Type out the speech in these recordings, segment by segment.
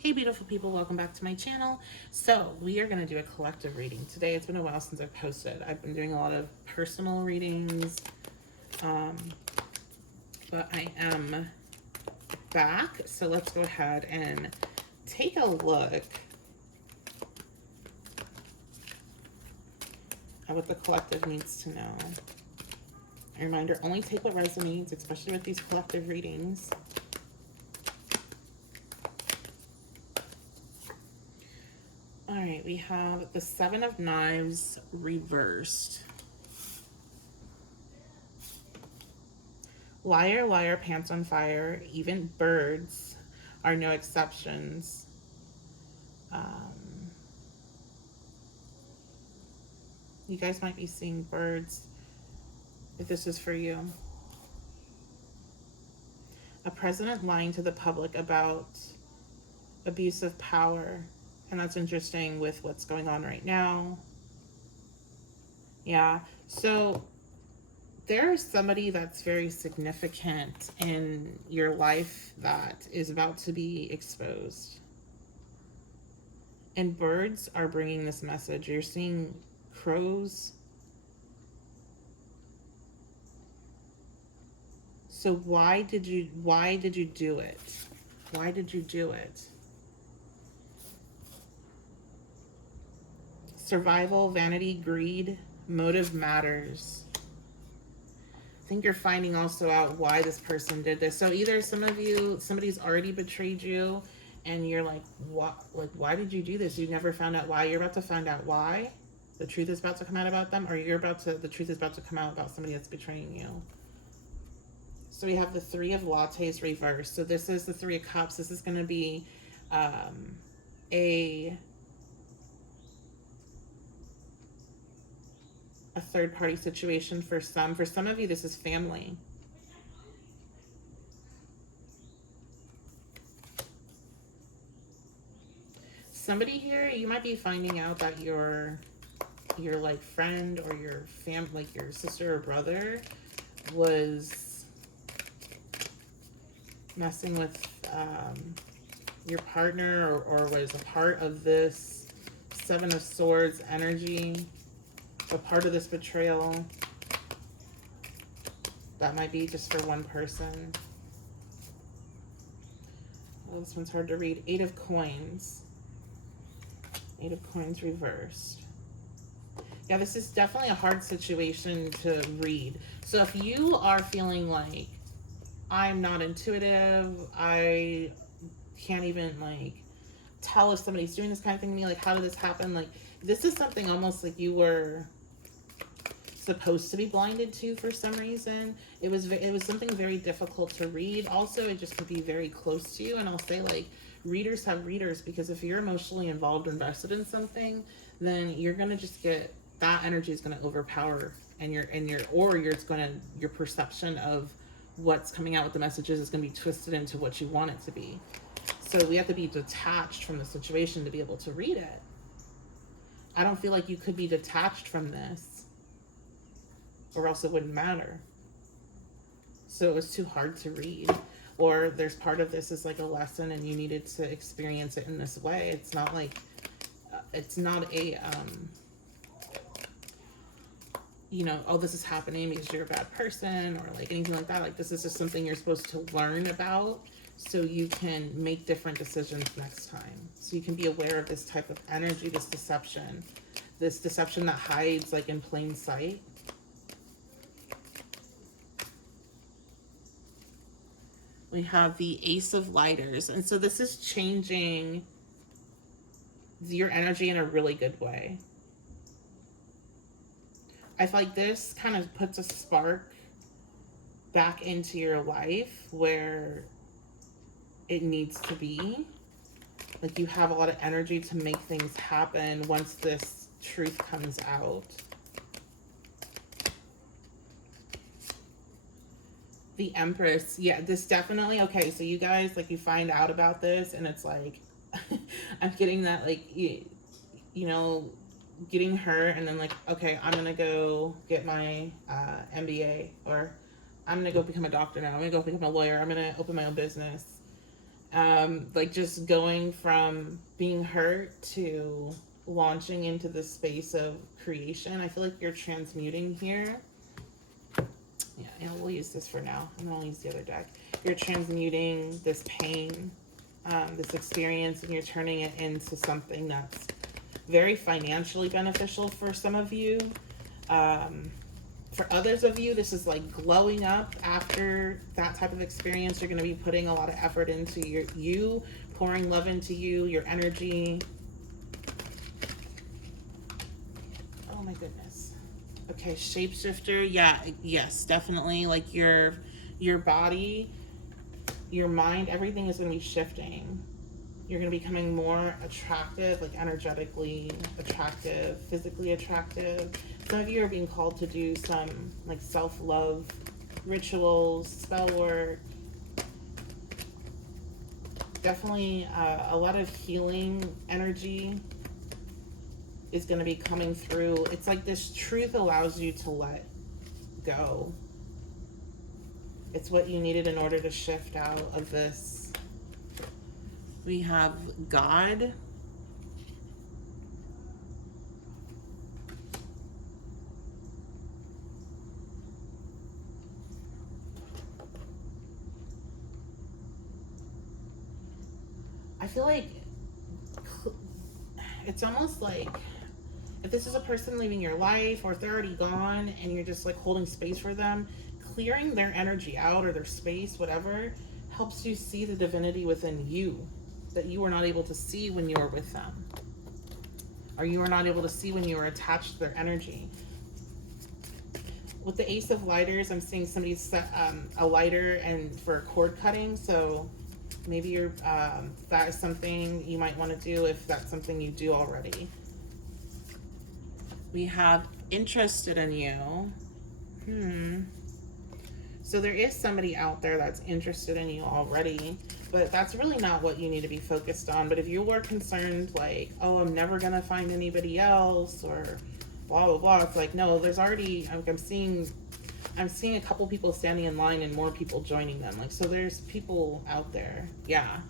Hey beautiful people, welcome back to my channel. So we are going to do a collective reading today. It's been a while since I've posted. I've been doing a lot of personal readings, um, but I am back. So let's go ahead and take a look at what the collective needs to know. A reminder, only take what resonates, especially with these collective readings. All right, we have the Seven of Knives reversed. Liar, liar, pants on fire. Even birds are no exceptions. You guys might be seeing birds if this is for you. A president lying to the public about abuse of power. And that's interesting with what's going on right now. Yeah, so there's somebody that's very significant in your life that is about to be exposed. And birds are bringing this message. You're seeing crows. So why did you do it? Why did you do it? Survival, vanity, greed, motive matters. I think you're finding also out why this person did this. So either some of you, somebody's already betrayed you and you're like, what? Like, why did you do this? You never found out why. You're about to find out why. The truth is about to come out about them, or the truth is about to come out about somebody that's betraying you. So we have the Three of Lattes reversed. So this is the Three of Cups. This is going to be a third-party situation for some. For some of you, this is family. Somebody here, you might be finding out that your like friend or your like your sister or brother was messing with your partner or was a part of this Seven of Swords energy, a part of this betrayal. That might be just for one person. Oh, this one's hard to read. Eight of Coins. Eight of Coins reversed. Yeah, this is definitely a hard situation to read. So if you are feeling like, I'm not intuitive, I can't even like tell if somebody's doing this kind of thing to me, like how did this happen? Like this is something almost like you were supposed to be blinded to for some reason. It was something very difficult to read. Also, it just could be very close to you. And I'll say like readers have readers, because if you're emotionally involved or invested in something, then you're gonna just get that energy is gonna overpower and your perception of what's coming out with the messages is gonna be twisted into what you want it to be. So we have to be detached from the situation to be able to read it. I don't feel like you could be detached from this, or else it wouldn't matter. So it was too hard to read. Or there's part of this is like a lesson and you needed to experience it in this way. It's not like, it's not a, you know, oh, this is happening because you're a bad person or like anything like that. Like this is just something you're supposed to learn about so you can make different decisions next time. So you can be aware of this type of energy, this deception that hides like in plain sight. We have the Ace of Lighters. And so this is changing your energy in a really good way. I feel like this kind of puts a spark back into your life where it needs to be. Like you have a lot of energy to make things happen once this truth comes out. The Empress. Yeah, this definitely, okay, so you guys, like, you find out about this, and it's like, I'm getting that, like, you know, getting her, and then, like, okay, I'm gonna go get my MBA, or I'm gonna go become a doctor now, I'm gonna go become a lawyer, I'm gonna open my own business. Like just going from being hurt to launching into the space of creation. I feel like you're transmuting here. Yeah, we'll use this for now. I'm gonna use the other deck. You're transmuting this pain, this experience, and you're turning it into something that's very financially beneficial for some of you. For others of you, this is like glowing up after that type of experience. You're going to be putting a lot of effort into you, pouring love into you, your energy. Oh my goodness. Okay, shapeshifter. Yeah, yes, definitely. Like your body, your mind, everything is going to be shifting. You're going to be becoming more attractive, like energetically attractive, physically attractive. Some of you are being called to do some like self-love rituals, spell work. Definitely a lot of healing energy is going to be coming through. It's like this truth allows you to let go. It's what you needed in order to shift out of this. We have God. I feel like it's almost like if this is a person leaving your life or if they're already gone and you're just like holding space for them, clearing their energy out or their space, whatever, helps you see the divinity within you that you were not able to see when you were with them, or you were not able to see when you were attached to their energy. With the Ace of Lighters, I'm seeing somebody set a lighter and for cord cutting. So maybe you're that is something you might want to do if that's something you do already. We have interested in you. So there is somebody out there that's interested in you already, but that's really not what you need to be focused on. But if you were concerned like, oh, I'm never going to find anybody else or blah, blah, blah, it's like, no, there's already, I'm seeing a couple people standing in line and more people joining them. Like, so there's people out there. Yeah.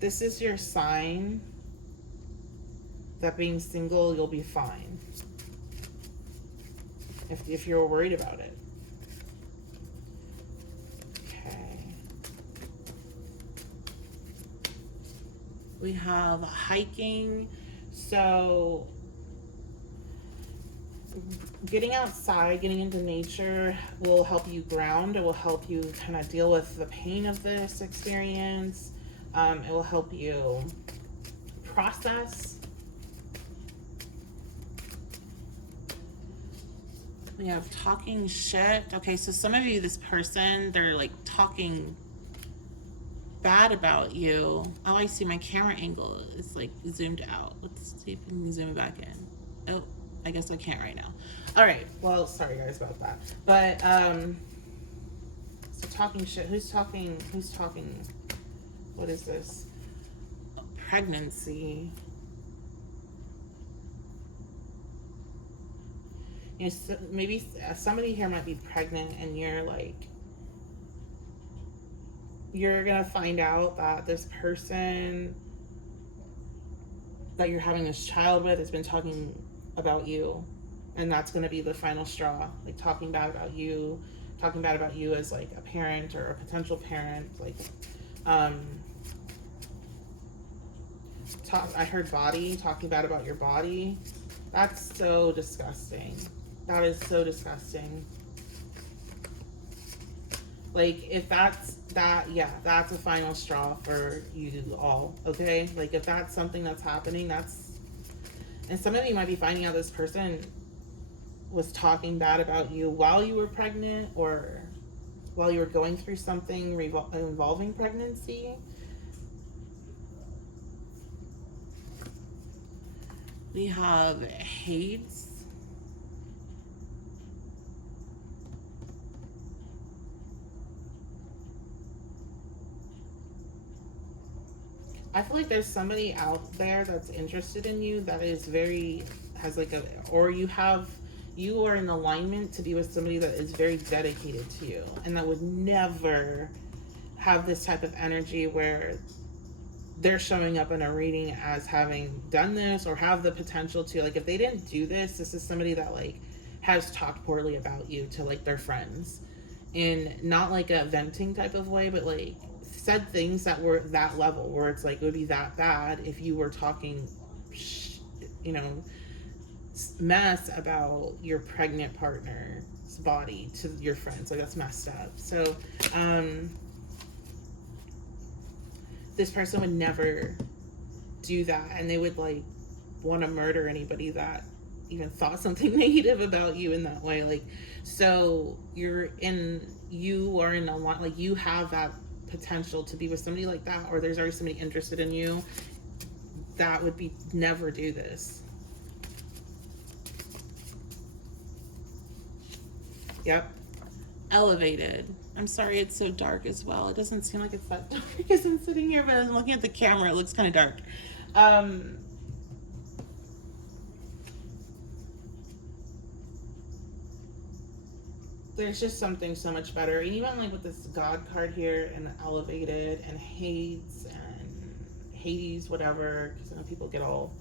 This is your sign that being single, you'll be fine. If you're worried about it. We have hiking. So getting outside, getting into nature will help you ground. It will help you kind of deal with the pain of this experience. It will help you process. We have talking shit. Okay, so some of you, this person, they're like talking bad about you. Oh, I see my camera angle is like zoomed out. Let's see if we can zoom it back in. Oh, I guess I can't right now. All right, well, sorry guys about that. But so talking shit. Who's talking what is this? Pregnancy. You know, so maybe somebody here might be pregnant and you're like, you're gonna find out that this person that you're having this child with has been talking about you, and that's gonna be the final straw. Like talking bad about you as like a parent or a potential parent. Like, I heard body, talking bad about your body. That's so disgusting. That is so disgusting. Like, if that's a final straw for you all, okay? Like, if that's something that's happening, and some of you might be finding out this person was talking bad about you while you were pregnant or while you were going through something involving pregnancy. We have Hades. I feel like there's somebody out there that's interested in you that is you are in alignment to be with somebody that is very dedicated to you and that would never have this type of energy where they're showing up in a reading as having done this or have the potential to, like, if they didn't do this is somebody that like has talked poorly about you to like their friends, in not like a venting type of way, but like said things that were that level where it's like it would be that bad if you were talking you know, mess about your pregnant partner's body to your friends. Like, that's messed up. So this person would never do that, and they would like want to murder anybody that even thought something negative about you in that way. Like, so you are in a lot, like you have that potential to be with somebody like that, or there's already somebody interested in you that would be never do this. Yep. Elevated. I'm sorry it's so dark as well. It doesn't seem like it's that dark because I'm sitting here, but I'm looking at the camera. It looks kind of dark. There's just something so much better. And even like with this God card here and the elevated and Hades, whatever, because I know people get all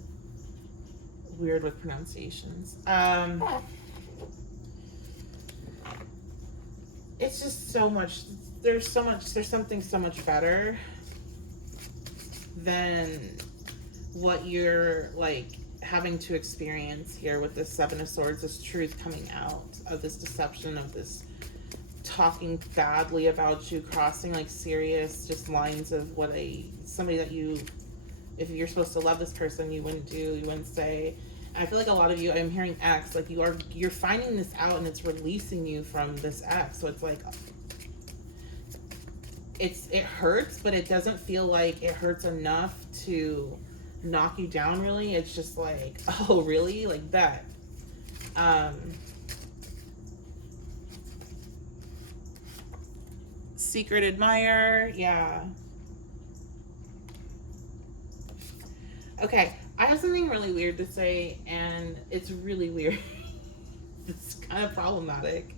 weird with pronunciations. It's just so much. There's something so much better than what you're like having to experience here with this Seven of Swords, this truth coming out of this deception, of this talking badly about you, crossing like serious just lines of what somebody that you, if you're supposed to love this person, you wouldn't do, you wouldn't say. I feel like a lot of you, I'm hearing X, like you're finding this out and it's releasing you from this X. So it's like, it hurts, but it doesn't feel like it hurts enough to knock you down really. It's just like, oh really? Like that. Secret admirer, yeah. Okay, I have something really weird to say, and it's really weird. It's kind of problematic.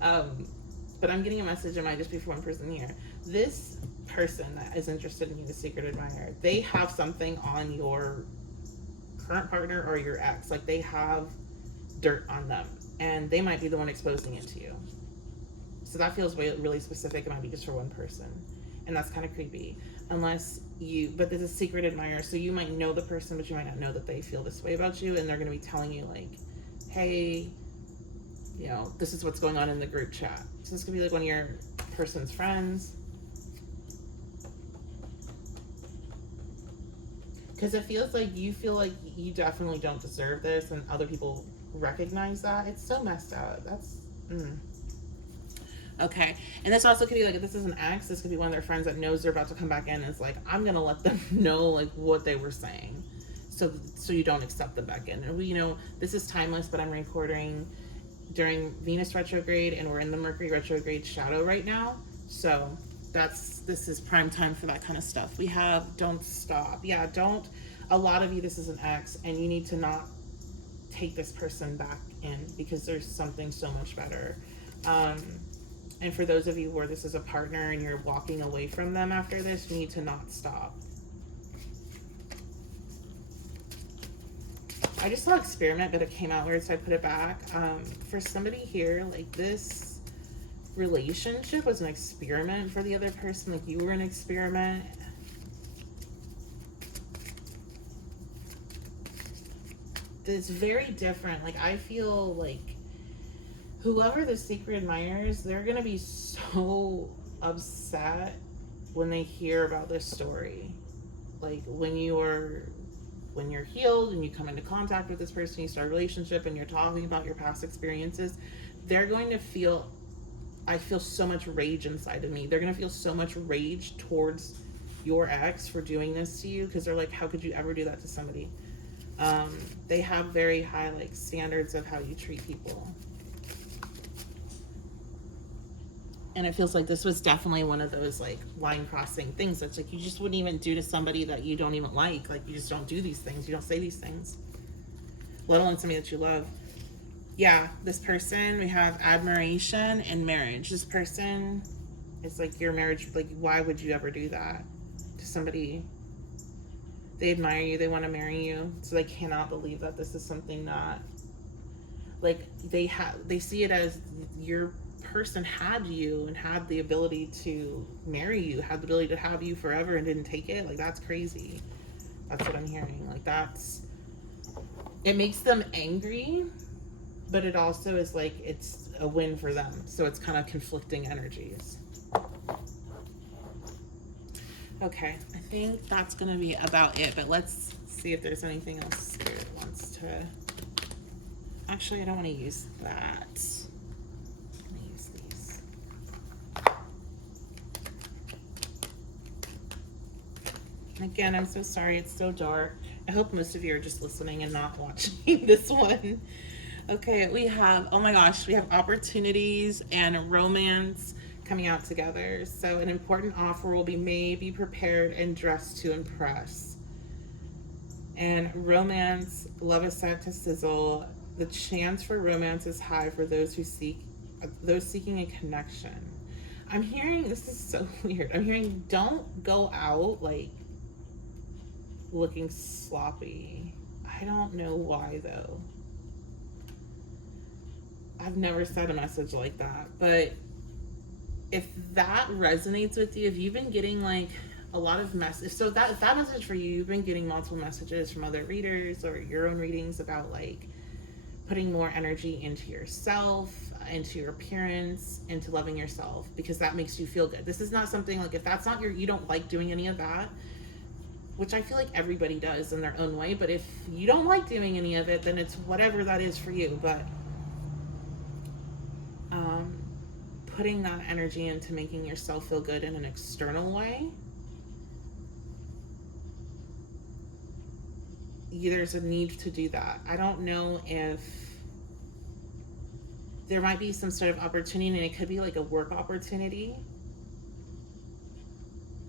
But I'm getting a message. It might just be for one person here. This person that is interested in you, the secret admirer, they have something on your current partner or your ex. Like, they have dirt on them, and they might be the one exposing it to you. So that feels really specific. It might be just for one person, and that's kind of creepy. But there's a secret admirer, so you might know the person, but you might not know that they feel this way about you, and they're going to be telling you like, hey, you know, this is what's going on in the group chat. So this could be like one of your person's friends, because it feels like you feel like you definitely don't deserve this, and other people recognize that. It's so messed up. That's okay. And this also could be like, if this is an ex, this could be one of their friends that knows they're about to come back in and is like, I'm gonna let them know like what they were saying, so you don't accept them back in. And we, you know, this is timeless, but I'm recording during Venus retrograde, and we're in the Mercury retrograde shadow right now, so this is prime time for that kind of stuff. We have don't stop. Yeah, don't. A lot of you, this is an ex, and you need to not take this person back in, because there's something so much better. And for those of you where this is a partner and you're walking away from them after this, you need to not stop. I just saw experiment, but it came out weird, so I put it back. For somebody here, like, this relationship was an experiment for the other person. Like, you were an experiment. It's very different. Like, I feel like whoever the secret admirers, they're gonna be so upset when they hear about this story. Like, when you're healed and you come into contact with this person, you start a relationship and you're talking about your past experiences, they're going to feel, I feel so much rage inside of me. They're gonna feel so much rage towards your ex for doing this to you, because they're like, how could you ever do that to somebody? They have very high like standards of how you treat people. And it feels like this was definitely one of those like line crossing things that's like you just wouldn't even do to somebody that you don't even like. Like, you just don't do these things. You don't say these things, let alone somebody that you love. Yeah, this person, we have admiration and marriage. This person It's like your marriage, like, why would you ever do that to somebody? They admire you, they want to marry you, so they cannot believe that this is something that, like, they see it as your person had you and had the ability to marry you, had the ability to have you forever and didn't take it. Like, that's crazy. That's what I'm hearing. Like, it makes them angry, but it also is like it's a win for them. So it's kind of conflicting energies. Okay, I think that's going to be about it, but let's see if there's anything else Spirit wants to... Actually, I don't want to use that. I'm going to use these. Again, I'm so sorry it's so dark. I hope most of you are just listening and not watching this one. Okay, we have, oh my gosh, we have opportunities and romance coming out together. So an important offer will be made, be prepared and dressed to impress. And romance, love is set to sizzle. The chance for romance is high for those seeking a connection. I'm hearing, this is so weird. I'm hearing, don't go out like looking sloppy. I don't know why though. I've never said a message like that, but if that resonates with you, if you've been getting like a lot of messages, so that message for you, you've been getting multiple messages from other readers or your own readings about like putting more energy into yourself, into your appearance, into loving yourself, because that makes you feel good. This is not something like, if that's not you don't like doing any of that, which I feel like everybody does in their own way, but if you don't like doing any of it, then it's whatever that is for you. But putting that energy into making yourself feel good in an external way, there's a need to do that. I don't know if there might be some sort of opportunity, and it could be like a work opportunity.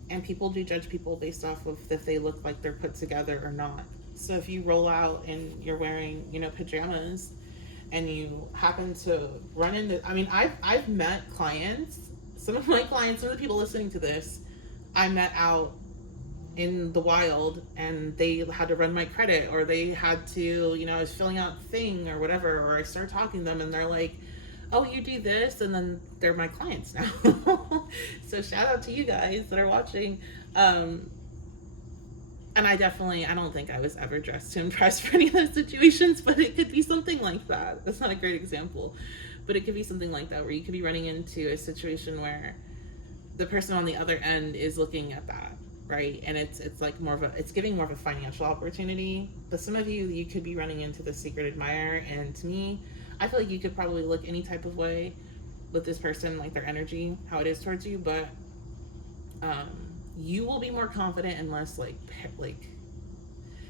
And people do judge people based off of if they look like they're put together or not. So if you roll out and you're wearing, pajamas, and you happen to run into, I've met clients, some of the people listening to this, I met out in the wild, and they had to run my credit, or they had to, I was filling out a thing or whatever, or I started talking to them and they're like, oh, you do this, and then they're my clients now. So shout out to you guys that are watching. And I don't think I was ever dressed to impress for any of those situations, but it could be something like that. That's not a great example, but it could be something like that, where you could be running into a situation where the person on the other end is looking at that, right? And it's like it's giving more of a financial opportunity. But some of you could be running into the secret admirer, and to me, I feel like you could probably look any type of way with this person, like their energy, how it is towards you, but you will be more confident and less like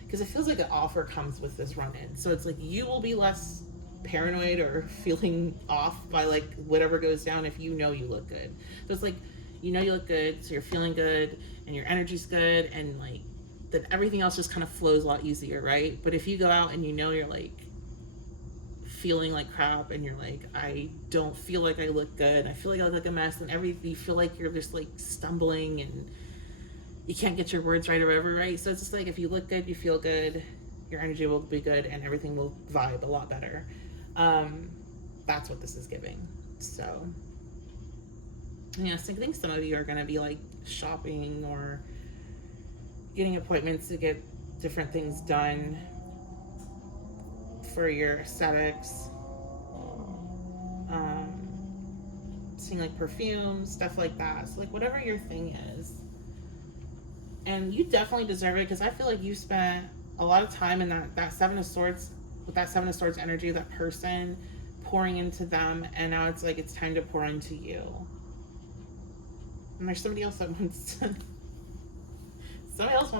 because it feels like an offer comes with this run-in. So it's like you will be less paranoid or feeling off by like whatever goes down if you look good. So it's like you look good, so you're feeling good and your energy's good, and like then everything else just kind of flows a lot easier, right? But if you go out and you're like feeling like crap, and you're like, I don't feel like I look good, I feel like I look like a mess, and you feel like you're just like stumbling and you can't get your words right or whatever, right? So it's just like, if you look good, you feel good, your energy will be good, and everything will vibe a lot better. That's what this is giving. So I think some of you are going to be like shopping or getting appointments to get different things done for your aesthetics, seeing like perfumes, stuff like that. So like whatever your thing is, and you definitely deserve it, because I feel like you spent a lot of time in that Seven of Swords, with that Seven of Swords energy, that person pouring into them, and now it's like it's time to pour into you. And there's somebody else that wants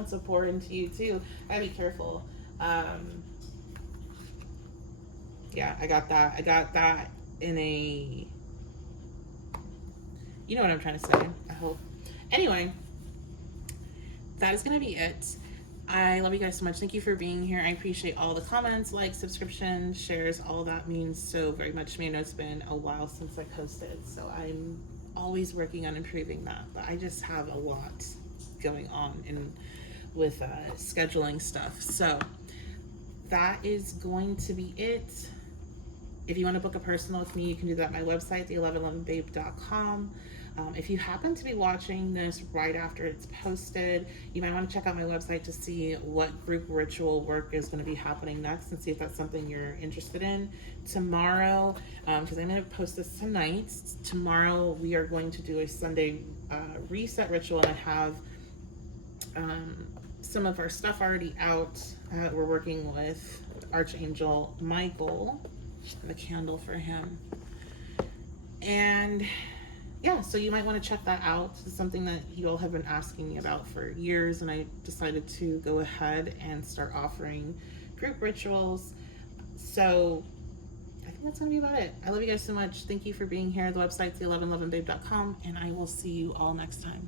to pour into you too. I gotta be careful. Yeah, I got that in a, you know what I'm trying to say, I hope. Anyway, that is going to be it. I love you guys so much. Thank you for being here. I appreciate all the comments, likes, subscriptions, shares. All of that means so very much to me. I know it's been a while since I posted, so I'm always working on improving that, but I just have a lot going on with scheduling stuff. So that is going to be it. If you want to book a personal with me, you can do that at my website, the1111babe.com. If you happen to be watching this right after it's posted, you might want to check out my website to see what group ritual work is going to be happening next and see if that's something you're interested in. Tomorrow, because I'm going to post this tonight, tomorrow we are going to do a Sunday reset ritual, and I have some of our stuff already out. We're working with Archangel Michael and the candle for him. And yeah, so you might want to check that out. It's something that you all have been asking me about for years, and I decided to go ahead and start offering group rituals. So I think that's going to be about it. I love you guys so much. Thank you for being here. The website's the1111babe.com, and I will see you all next time.